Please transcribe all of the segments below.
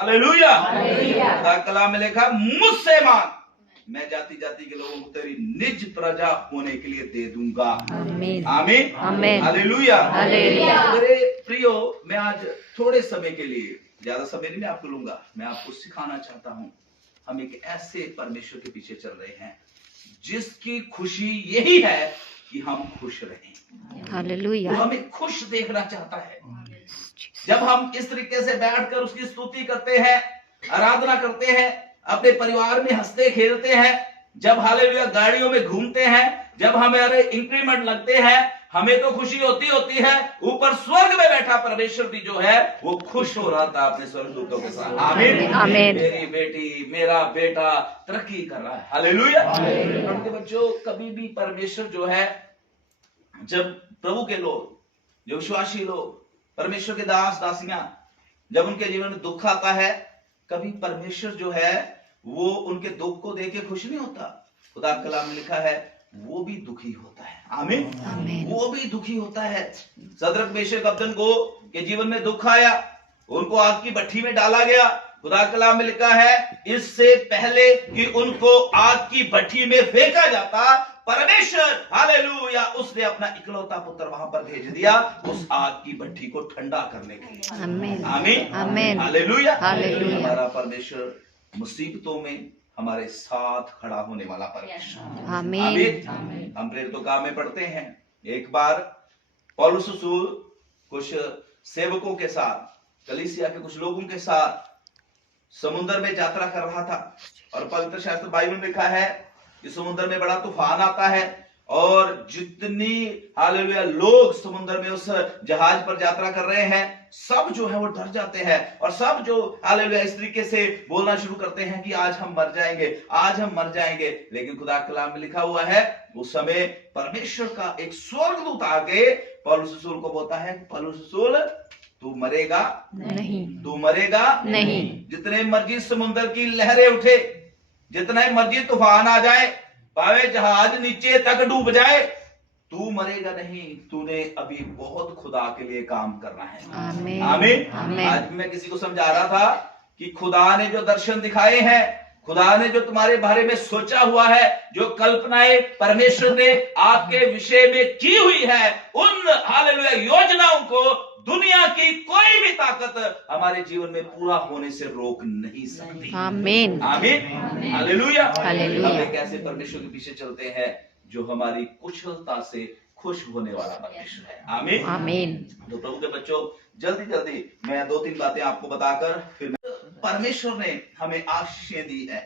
Hallelujah. खुदा कलाम में लिखा मुझसे मांग, मैं जाति जाति के लोगों को तेरी निज प्रजा होने के लिए दे दूंगा। आमीन आमीन हालेलुया। मेरे प्रियो, मैं आज थोड़े समय के लिए, ज्यादा समय नहीं मैं आपको लूंगा, मैं आपको सिखाना चाहता हूं। हम एक ऐसे परमेश्वर के पीछे चल रहे हैं जिसकी खुशी यही है कि हम खुश रहें। हालेलुया। वो हमें खुश देखना चाहता है। जब हम इस तरीके से बैठकर उसकी स्तुति करते हैं, आराधना करते हैं, अपने परिवार में हंसते खेलते हैं, जब हालेलुया गाड़ियों में घूमते हैं, जब हमारे इंक्रीमेंट लगते हैं, हमें तो खुशी होती है। ऊपर स्वर्ग में बैठा परमेश्वर भी जो है वो खुश हो रहा था अपने स्वर्गदूतों के साथ। आमीन आमीन। मेरी बेटी, मेरा बेटा तरक्की कर रहा है। हालेलुया। उनके बच्चों, कभी भी परमेश्वर जो है, जब प्रभु के लोग, जो विश्वासी लोग, परमेश्वर के दास दासियां, जब उनके जीवन में दुख आता है, कभी परमेश्वर जो है वो उनके दुख को देख के खुश नहीं होता। खुदा कलाम में लिखा है वो भी दुखी होता है। आमीन। वो भी दुखी होता है। सदरक मेशक अबेदनगो के जीवन में दुख आया, उनको आग की भट्ठी में डाला गया। खुदा कलाम में लिखा है इससे पहले कि उनको आग की भट्ठी में फेंका जाता, परमेश्वर हालेलुया उसने अपना इकलौता पुत्र वहां पर भेज दिया उस आग की भट्ठी को ठंडा करने के लिए। आमीन आमीन हालेलुया। हमारा परमेश्वर मुसीबतों में हमारे साथ खड़ा होने वाला परमेश्वर। आमीन। हम प्रेरितों काम में पढ़ते हैं, एक बार पौलुस रसूल कुछ सेवकों के साथ, कलीसिया के कुछ लोगों के साथ समुद्र में यात्रा कर रहा था, और पवित्र शास्त्र बाइबल में लिखा है कि समुद्र में बड़ा तूफान आता है, और जितनी हालेलुया लोग समुद्र में उस जहाज पर यात्रा कर रहे हैं, सब जो है वो डर जाते हैं, और सब जो हालेलुया इस तरीके से बोलना शुरू करते हैं कि आज हम मर जाएंगे, आज हम मर जाएंगे। लेकिन खुदा कलाम में लिखा हुआ है उस समय परमेश्वर का एक स्वर्गदूत आके पौलुस रसूल को बोलता है, पौलुस रसूल तू मरेगा नहीं, तू मरेगा नहीं। जितने मर्जी समुद्र की लहरें उठे, जितना मर्जी तूफान आ जाए, पावे जहाज नीचे तक डूब जाए, तू मरेगा नहीं। तूने अभी बहुत खुदा के लिए काम करना है। आमीन आमीन। आज मैं किसी को समझा रहा था कि खुदा ने जो दर्शन दिखाए हैं, खुदा ने जो तुम्हारे बारे में सोचा हुआ है, जो कल्पनाएं परमेश्वर ने आपके विषय में की हुई है, उन हालेलुया योजनाओं को दुनिया की कोई भी ताकत हमारे जीवन में पूरा होने से रोक नहीं सकती। आमीन आमीन हालेलुया। हम एक ऐसे परमेश्वर के पीछे चलते हैं जो हमारी कुशलता से खुश होने वाला परमेश्वर है। आमीन आमीन। तो प्रभु के बच्चों, जल्दी मैं 2-3 बातें आपको बताकर फिर परमेश्वर ने हमें आशीषें दी है,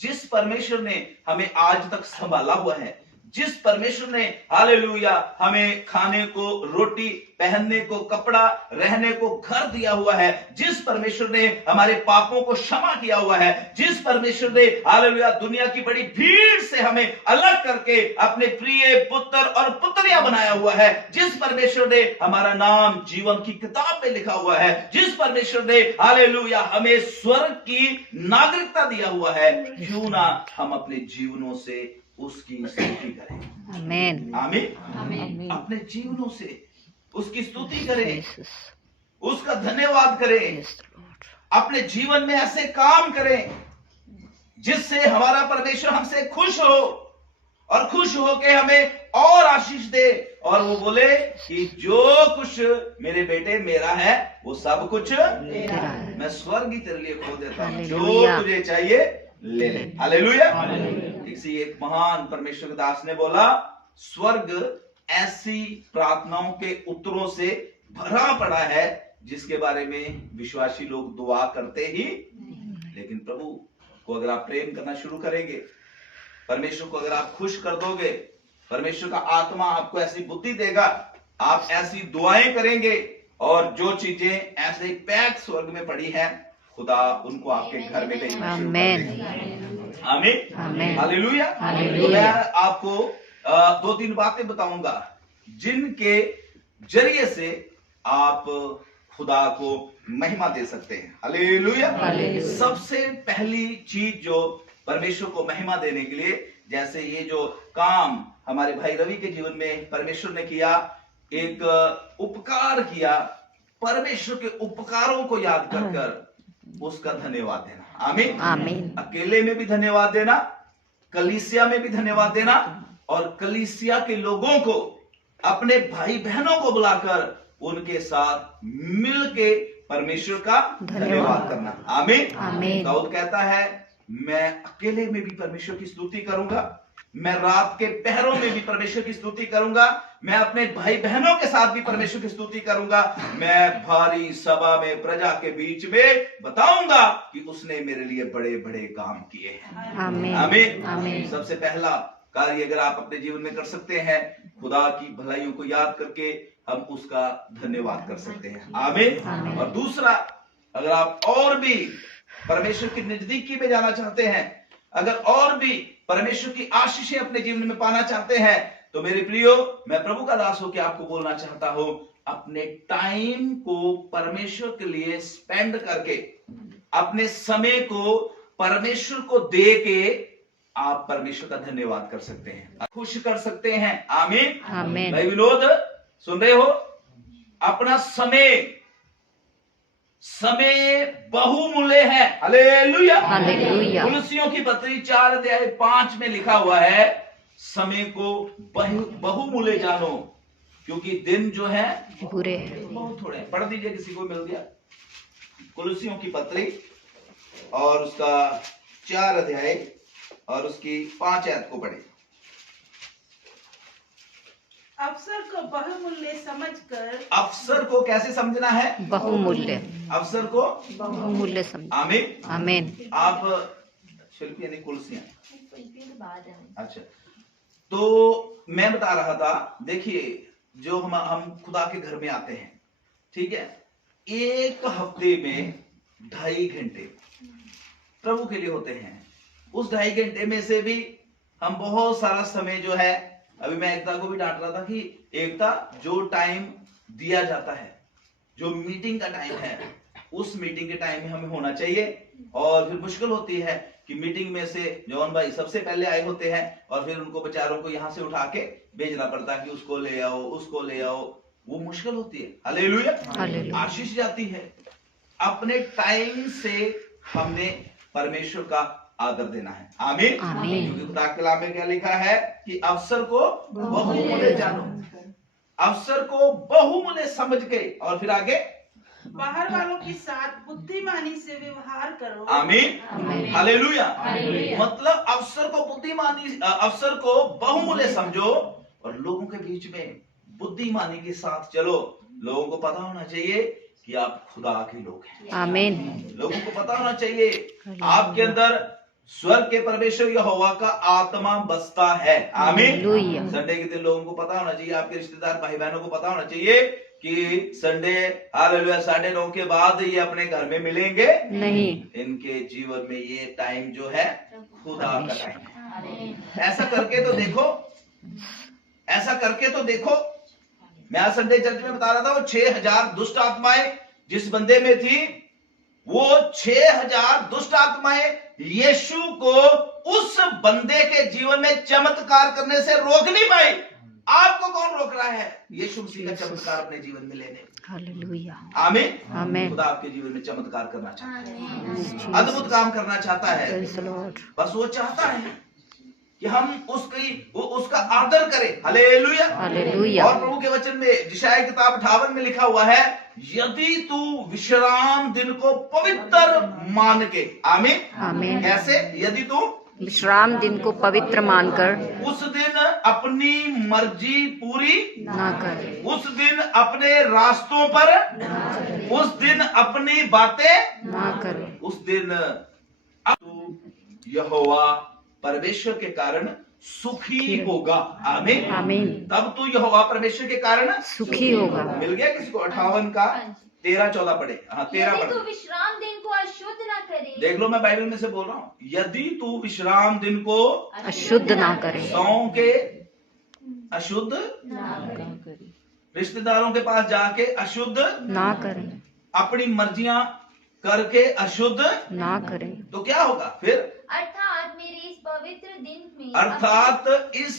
जिस परमेश्वर ने हमें आज तक संभाला हुआ है, जिस परमेश्वर ने हालेलुया हमें खाने को रोटी, पहनने को कपड़ा, रहने को घर दिया हुआ है, जिस परमेश्वर ने हमारे पापों को क्षमा किया हुआ है, जिस परमेश्वर ने हालेलुया दुनिया की बड़ी भीड़ से हमें अलग करके अपने प्रिय पुत्र और पुत्रियां बनाया हुआ है, जिस परमेश्वर ने हमारा नाम जीवन की किताब में लिखा हुआ है, जिस परमेश्वर ने हालेलुया हमें स्वर्ग की नागरिकता दिया हुआ है, क्यों ना हम अपने जीवनों से उसकी स्तुति करें। आमीन आमीन। अपने जीवनों से उसकी स्तुति करें, उसका धन्यवाद करें, अपने जीवन में ऐसे काम करें जिससे हमारा परमेश्वर हमसे खुश हो, और खुश होके हमें और आशीष दे, और वो बोले कि जो कुछ मेरे बेटे मेरा है वो सब कुछ तेरा है, मैं स्वर्ग ही तेरे लिए खोल देता हूं, जो तुझे चाहिए ले ले। हालेलुया। किसी एक महान परमेश्वर के दास ने बोला, स्वर्ग ऐसी प्रार्थनाओं के उत्तरों से भरा पड़ा है जिसके बारे में विश्वासी लोग दुआ करते ही, लेकिन प्रभु को अगर आप प्रेम करना शुरू करेंगे, परमेश्वर को अगर आप खुश कर दोगे, परमेश्वर का आत्मा आपको ऐसी बुद्धि देगा, आप ऐसी दुआएं करेंगे, और जो चीजें ऐसे पैक स्वर्ग में पड़ी हैं, खुदा उनको आपके घर में कहीं आमीन हालेलुया। मैं आपको 2-3 बातें बताऊंगा जिनके जरिए से आप खुदा को महिमा दे सकते हैं। हालेलुया। सबसे पहली चीज जो परमेश्वर को महिमा देने के लिए, जैसे ये जो काम हमारे भाई रवि के जीवन में परमेश्वर ने किया, एक उपकार किया, परमेश्वर के उपकारों को याद कर उसका धन्यवाद देना। आमीन आमीन। अकेले में भी धन्यवाद देना, कलीसिया में भी धन्यवाद देना, और कलीसिया के लोगों को, अपने भाई बहनों को बुलाकर उनके साथ मिलके परमेश्वर का धन्यवाद करना। आमीन आमीन। दाऊद कहता है मैं अकेले में भी परमेश्वर की स्तुति करूंगा, मैं रात के पहरों में भी परमेश्वर की स्तुति करूंगा, मैं अपने भाई बहनों के साथ भी परमेश्वर की स्तुति करूंगा, मैं भारी सभा में प्रजा के बीच में बताऊंगा कि उसने मेरे लिए बड़े बड़े काम किए हैं। आमीन आमीन। आमीन। सबसे पहला कार्य अगर आप अपने जीवन में कर सकते हैं, खुदा की भलाइयों को याद करके हम उसका धन्यवाद कर सकते हैं। आमीन। और दूसरा, अगर आप और भी परमेश्वर की नजदीकी में जाना चाहते हैं, अगर और भी परमेश्वर की आशीषें अपने जीवन में पाना चाहते हैं, तो मेरे प्रियो, मैं प्रभु का दास होकर आपको बोलना चाहता हूं, अपने टाइम को परमेश्वर के लिए स्पेंड करके, अपने समय को परमेश्वर को दे के आप परमेश्वर का धन्यवाद कर सकते हैं, खुश कर सकते हैं। आमीन आमीन। भाई विनोद, सुन रहे हो? अपना समय बहुमूल्य है। Hallelujah hallelujah. कुलसियों की पत्री 4:5 में लिखा हुआ है, समय को बहुमूल्य जानो, क्योंकि दिन जो है बुरे हैं। बहुत थोड़े। पढ़ दीजिए, किसी को मिल गया कुलसियों की पत्री और उसका 4 अध्याय और उसकी 5 आयत को पढ़े। अवसर को बहुमूल्य समझकर, अवसर को कैसे समझना है? बहुमूल्य। अवसर को बहुमूल्य समझ। आमीन आमीन। आप शिल्पी यानी कुलसियां, अच्छा, तो मैं बता रहा था, देखिए जो हम खुदा के घर में आते हैं, ठीक है, एक हफ्ते में 2.5 घंटे प्रभु के लिए होते हैं। उस 2.5 घंटे में से भी हम बहुत सारा समय जो है, अभी मैं एकता को भी डांट रहा था कि एकता, जो टाइम दिया जाता है, जो मीटिंग का टाइम है, उस मीटिंग के टाइम में हमें होना चाहिए। और फिर मुश्किल होती है कि मीटिंग में से जॉन भाई सबसे पहले आए होते हैं और फिर उनको बेचारों को यहाँ से उठा के भेजना पड़ता है कि उसको ले आओ, उसको ले आओ, वो मुश्किल होती है। हालेलुया। आशीष जाती है। अपने टाइम से हमने परमेश्वर का आदर देना है। आमीन। क्योंकि खुदा के कलाम में क्या लिखा है कि अवसर को बहुमूल्य जानो, अवसर को बहुमूल्य समझ के, और फिर आगे बाहर वालों के साथ बुद्धिमानी से व्यवहार करो। आमीन। हालेलुया। मतलब अवसर को बुद्धिमानी, अवसर को बहुमूल्य समझो और लोगों के बीच में बुद्धिमानी के साथ चलो। लोगों को पता होना चाहिए कि आप खुदा के लोग हैं। आमीन। लोगों को पता होना चाहिए आपके अंदर स्वर्ग के परमेश्वर यहोवा का आत्मा बसता है। आमीन। संडे के दिन लोगों को पता होना चाहिए, आपके रिश्तेदार भाई बहनों को पता होना चाहिए कि संडे हालेलुया 9:30 के बाद ये अपने घर में मिलेंगे नहीं। इनके जीवन में ये टाइम जो है खुदा का टाइम है। ऐसा करके तो देखो, ऐसा करके तो देखो। मैं आज संडे चर्च में बता रहा था, वो 6000 दुष्ट आत्माएं जिस बंदे में थी, वो 6000 दुष्ट आत्माएं यीशु को उस बंदे के जीवन में चमत्कार करने से रोक नहीं पाई। आपको कौन रोक रहा है यीशु मसीह का चमत्कार अपने जीवन में लेने? हालेलुया। आमीन। आमीन। खुदा आपके जीवन में चमत्कार करना चाहता है, अद्भुत काम करना चाहता है। बस वो चाहता है कि हम उसका आदर करें। हालेलुया। हालेलुया। और प्रभु के वचन में यशायाह किताब 58 में लिखा हुआ है, यदि तू विश्राम दिन को पवित्र मान के, आमीन। आमीन। कैसे? यदि तू विश्राम दिन को पवित्र मानकर उस दिन अपनी मर्जी पूरी ना करे, उस दिन अपने रास्तों पर, उस दिन अपनी बातें ना करे, उस दिन तू यहोवा परमेश्वर के कारण सुखी होगा। आमीन। आमीन। तब तू यहोवा परमेश्वर के कारण सुखी होगा। मिल गया किसी को? 58 का 13-14 पढ़े। हाँ, 13 यदि तू विश्राम दिन को अशुद्ध ना करे, देख लो, मैं बाइबल में से बोल रहा हूँ। यदि तू विश्राम दिन को अशुद्ध ना करे, सौं के अशुद्ध रिश्तेदारों के पास जाके अशुद्ध ना करे, अपनी मर्जियां करके अशुद्ध ना करे, तो क्या होगा फिर? अर्थात मेरे इस पवित्र दिन में अर्थात इस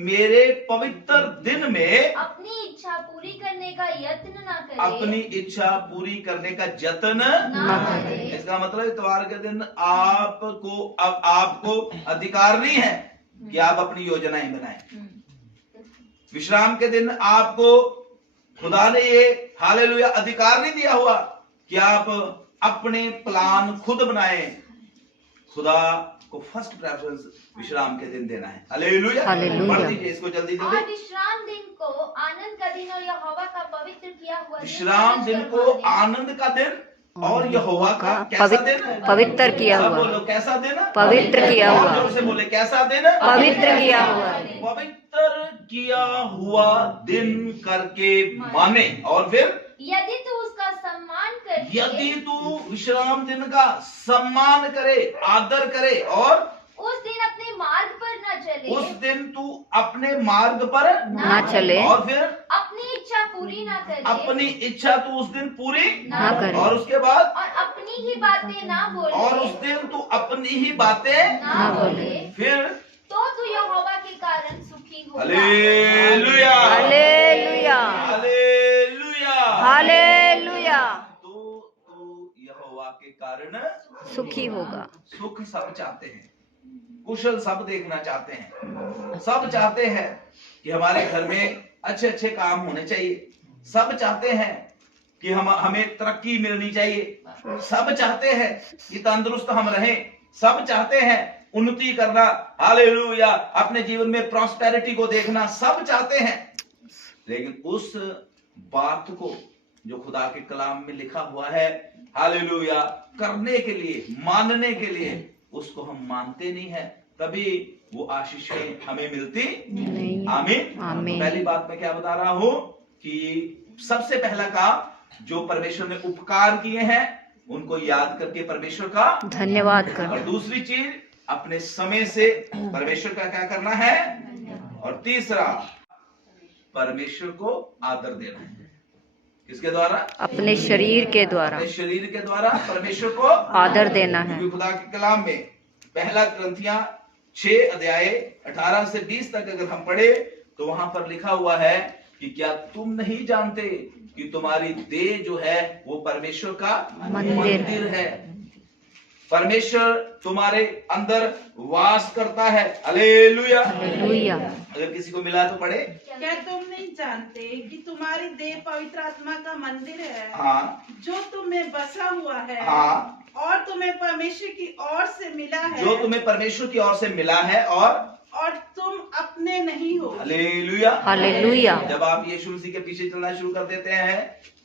मेरे पवित्र दिन में अपनी इच्छा पूरी करने का यत्न न करे। अपनी इच्छा पूरी करने का जतन न करे। इसका मतलब इतवार के दिन आपको अधिकार नहीं है कि आप अपनी योजनाएं बनाएं। विश्राम के दिन आपको खुदा ने ये हालेलुया अधिकार नहीं दिया हुआ कि आप अपने प्लान खुद बनाएं। खुदा को फर्स्ट प्रेफरेंस विश्राम के दिन देना है। हालेलुया। हालेलुया। पढ़ दीजिए इसको जल्दी और जल्दी। विश्राम दिन को आनंद का दिन और यहोवा का पवित्र किया हुआ दिन विश्राम दिन को समझकर माने। आनंद का दिन और यहोवा का कैसा पवित्र दिन? पवित्र किया सब हुआ। बोलो कैसा दिन? पवित्र किया और हुआ। जोर से बोले कैसा दिन? पवित्र किया हुआ। पवित्र किया हुआ दिन करके माने। और फिर यदि तू उसका सम्मान करे, यदि तू विश्राम दिन का सम्मान करे, आदर करे और उस दिन अपने मार्ग पर न चले, उस दिन तू अपने मार्ग पर ना चले, और फिर अपनी इच्छा पूरी न करे, अपनी इच्छा तू उस दिन पूरी ना करे, और उसके बाद और अपनी ही बातें ना बोले, और उस दिन तू अपनी ही बातें ना बोले, फिर तो तू यहोवा के कारण सुखी होगा। Hallelujah hallelujah. Hallelujah hallelujah. तो यहोवा के कारण सुखी होगा। सुख सब चाहते हैं, कुशल सब देखना चाहते हैं। सब चाहते हैं कि हमारे घर में अच्छे अच्छे काम होने चाहिए। सब चाहते हैं कि हमें तरक्की मिलनी चाहिए। सब चाहते हैं कि तंदुरुस्त हम रहें। सब चाहते हैं उन्नति करना। हालेलुया। अपने जीवन में प्रॉस्पेरिटी को देखना सब चाहते हैं। लेकिन उस बात को जो खुदा के कलाम में लिखा हुआ है, हालेलुया, करने के लिए, मानने के लिए उसको हम मानते नहीं है, तभी वो आशीषें हमें मिलती नहीं। आमीन। आमीन। पहली बात मैं क्या बता रहा हूं कि सबसे पहला काम जो परमेश्वर ने उपकार किए हैं उनको याद करके परमेश्वर का धन्यवाद और कर। दूसरी चीज अपने समय से परमेश्वर का क्या करना है, और तीसरा परमेश्वर को आदर देना है। किसके द्वारा? अपने शरीर के द्वारा अपने शरीर के द्वारा परमेश्वर को आदर देना है। क्योंकि खुदा के कलाम में पहला ग्रंथियां 6 अध्याय 18 से 20 तक अगर हम पढ़े तो वहां पर लिखा हुआ है कि क्या तुम नहीं जानते कि तुम्हारी देह जो है वो परमेश्वर का मंदिर है। परमेश्वर तुम्हारे अंदर वास करता है। हालेलुया। हालेलुया। अगर किसी को मिला तो पढ़े। क्या तुम नहीं जानते कि तुम्हारी देह पवित्र आत्मा का मंदिर है, हाँ जो तुम्हें बसा हुआ है, हाँ, और तुम्हें परमेश्वर की ओर से मिला है, जो तुम्हें परमेश्वर की ओर से मिला है और तुम अपने नहीं हो। हालेलुया। हालेलुया। जब आप यीशु मसीह के पीछे चलना शुरू कर देते हैं,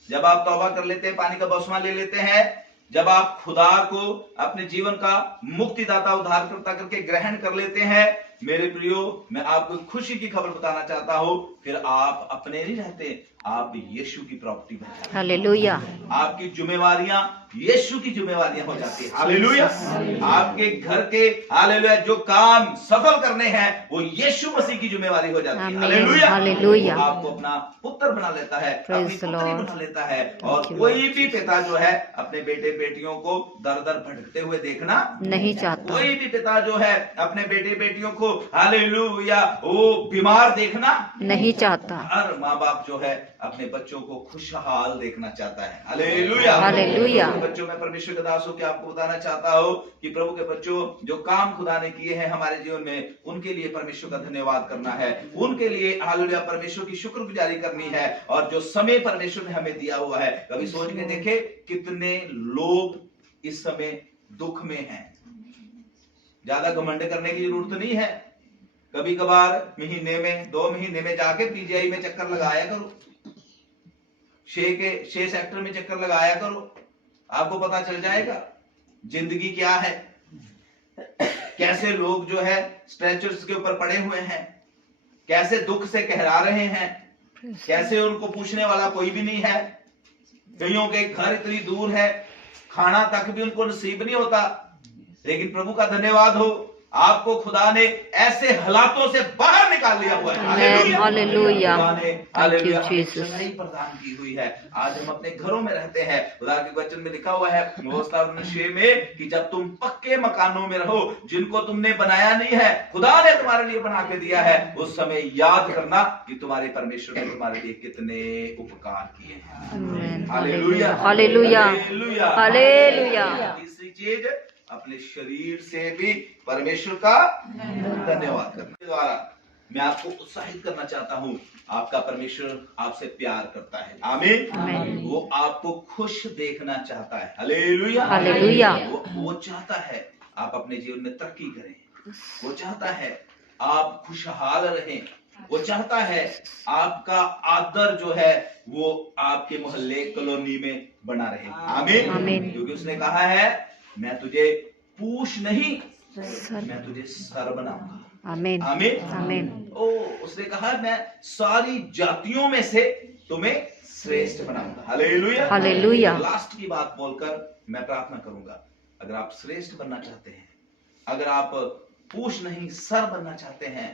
जब आप तौबा कर लेते हैं, पानी का बपतिस्मा ले लेते हैं, जब आप खुदा को अपने जीवन का मुक्तिदाता उद्धारकर्ता करके ग्रहण कर लेते हैं, मेरे प्रियो, मैं आपको खुशी की खबर बताना चाहता हूं, फिर आप अपने नहीं रहते, आप यीशु की प्रॉपर्टी बन जाते हैं। हालेलुया। आपकी जिम्मेवारियां यीशु की जिम्मेवारियां हो जाती है। हालेलुया। आपके घर के हालेलुया जो काम सफल करने हैं वो यीशु मसीह की जिम्मेवारी हो जाती है। आमीन। हालेलुया। हालेलुया। वो आपको अपना पुत्र बना लेता है, अपनी Praise the पुत्री Lord. बना लेता है। और Thank you, कोई भी पिता जो है अपने बेटे बेटियों को दर दर भटकते हुए देखना नहीं चाहता। कोई भी पिता जो है अपने बेटे बेटियों को हालेलुया वो बीमार देखना नहीं चाहता। हर माँ बाप जो है अपने बच्चों को खुशहाल देखना चाहता है। हालेलुया। हालेलुया। बच्चों में परमेश्वर के दास हो के आपको बताना चाहता हूँ कि प्रभु के बच्चों जो काम खुदा ने किए हैं हमारे जीवन में, उनके लिए परमेश्वर का धन्यवाद करना है, उनके लिए हालेलुया परमेश्वर की शुक्रगुजारी करनी है। और जो समय परमेश्वर ने हमें दिया हुआ है, कभी सोच के देखे कितने लोग इस समय दुख में हैं। ज्यादा घमंड करने की जरूरत नहीं है। कभी कभार महीने में 2 महीने में जाके पीजीआई में चक्कर लगाया करो, 6 सेक्टर में चक्कर लगाया करो, आपको पता चल जाएगा जिंदगी क्या है, कैसे लोग जो है स्ट्रेचर्स के ऊपर पड़े हुए हैं, कैसे दुख से कहरा रहे हैं, कैसे उनको पूछने वाला कोई भी नहीं है। कईयों के घर इतनी दूर है, खाना तक भी उनको नसीब नहीं होता। लेकिन प्रभु का धन्यवाद हो आपको खुदा ने ऐसे हालातों से बाहर निकाल लिया हुआ है। Amen. Hallelujah. खुदा ने Thank you, हालेलुया हमें Jesus. चंगाई प्रदान की हुई है। आज हम अपने घरों में रहते हैं। खुदा के वचन में लिखा हुआ है व्यवस्था 6 में कि जब तुम पक्के मकानों में रहो जिनको तुमने बनाया नहीं है, खुदा ने तुम्हारे लिए बना के दिया है, उस समय याद करना कि तुम्हारे परमेश्वर ने तुम्हारे लिए कितने उपकार किए हैं। Amen. Hallelujah Hallelujah. Hallelujah Hallelujah. तीसरी चीज, अपने शरीर से भी परमेश्वर का धन्यवाद करना द्वारा मैं आपको उत्साहित करना चाहता हूँ। आपका परमेश्वर आपसे प्यार करता है। आमीन। आमीन। वो आपको खुश देखना चाहता है। Hallelujah hallelujah. वो चाहता है आप अपने जीवन में तरक्की करें। वो चाहता है आप खुशहाल रहें। वो चाहता है आपका आदर जो है वो आपके मोहल्ले कॉलोनी में बना रहे। आमीन। आमीन। क्योंकि उसने कहा है मैं तुझे पूछ नहीं सर। मैं तुझे सर बनाऊंगा। आमीन। आमीन। आमीन। ओ उसने कहा मैं सारी जातियों में से तुम्हें श्रेष्ठ बनाऊंगा। Hallelujah hallelujah. लास्ट की बात बोलकर मैं प्रार्थना करूंगा। अगर आप श्रेष्ठ बनना चाहते हैं, अगर आप पूछ नहीं सर बनना चाहते हैं,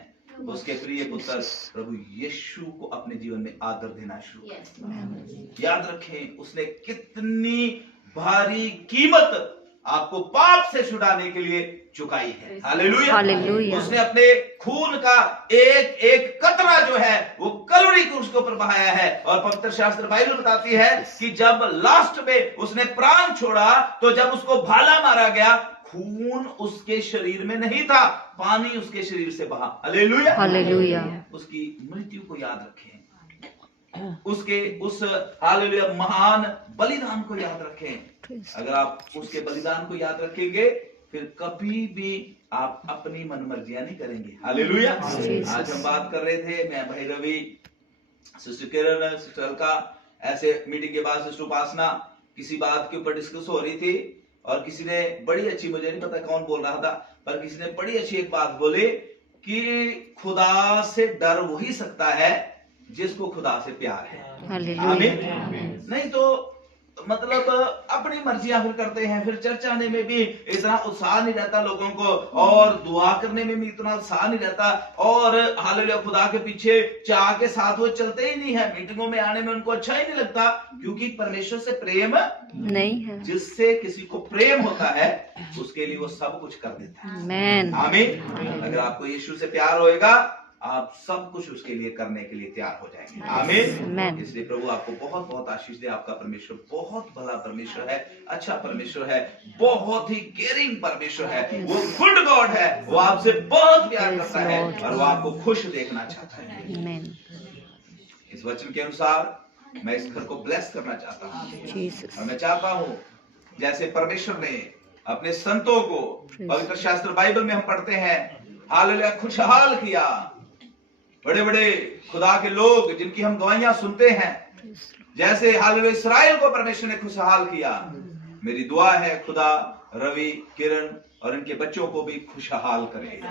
उसके प्रिय पुत्र प्रभु यीशु को अपने जीवन में आदर देना शुरू करें। याद रखें उसने कितनी भारी कीमत आपको पाप से छुड़ाने के लिए चुकाई है। Hallelujah hallelujah. उसने अपने खून का एक एक कतरा जो है वो कलवरी क्रूस के ऊपर बहाया है। और पवित्र शास्त्र बाइबल बताती है कि जब लास्ट में उसने प्राण छोड़ा तो जब उसको भाला मारा गया, खून उसके शरीर में नहीं था, पानी उसके शरीर से बहा। Hallelujah hallelujah. उसकी मृत्यु को याद रखें, उसके उस हालेलुया महान बलिदान को याद रखें। अगर आप उसके बलिदान को याद रखेंगे फिर कभी भी आप अपनी मनमर्जियां नहीं करेंगे। हालेलुया आज हम बात कर रहे थे, मैं भाई रवि, सिस्टर किरण, सिस्टर अलका, ऐसे मीटिंग के बाद सिस्टर उपासना, किसी बात के ऊपर डिस्कस हो रही थी और किसी ने बड़ी अच्छी, मुझे नहीं पता कौन बोल रहा था, पर किसी ने बड़ी अच्छी एक बात बोली कि खुदा से डर वही सकता है जिसको खुदा से प्यार है। आमीन। नहीं तो मतलब अपनी मर्जियां फिर करते हैं, फिर चर्च आने में भी इतना उत्साह नहीं रहता लोगों को, और दुआ करने में भी इतना उत्साह नहीं रहता, और हालेलुया खुदा के पीछे चाह के साथ वो चलते ही नहीं है। मीटिंगों में आने में उनको अच्छा ही नहीं लगता, क्योंकि परमेश्वर से प्रेम नहीं है। जिससे किसी को प्रेम होता है उसके लिए वो सब कुछ कर देता है। आमीन। आमीन। अगर आपको यीशु से प्यार होएगा आप सब कुछ उसके लिए करने के लिए तैयार हो जाएंगे। आमीन। इसलिए प्रभु आपको बहुत बहुत आशीष दे। आपका परमेश्वर बहुत भला परमेश्वर है, अच्छा परमेश्वर है, बहुत ही केयरिंग परमेश्वर है, वो गुड गॉड है, वो आपसे बहुत प्यार करता है और वो आपको खुश देखना चाहता है। आमीन। इस वचन के अनुसार मैं इस घर को ब्लेस करना चाहता हूँ जीसस। और मैं चाहता हूँ जैसे परमेश्वर ने अपने संतों को पवित्र शास्त्र बाइबल में हम पढ़ते हैं हालेलुया खुशहाल किया, बड़े बड़े खुदा के लोग जिनकी हम गवाहियां सुनते हैं, जैसे हालेलुया इस्राएल को परमेश्वर ने खुशहाल किया, मेरी दुआ है खुदा रवि, किरण और इनके बच्चों को भी खुशहाल करे।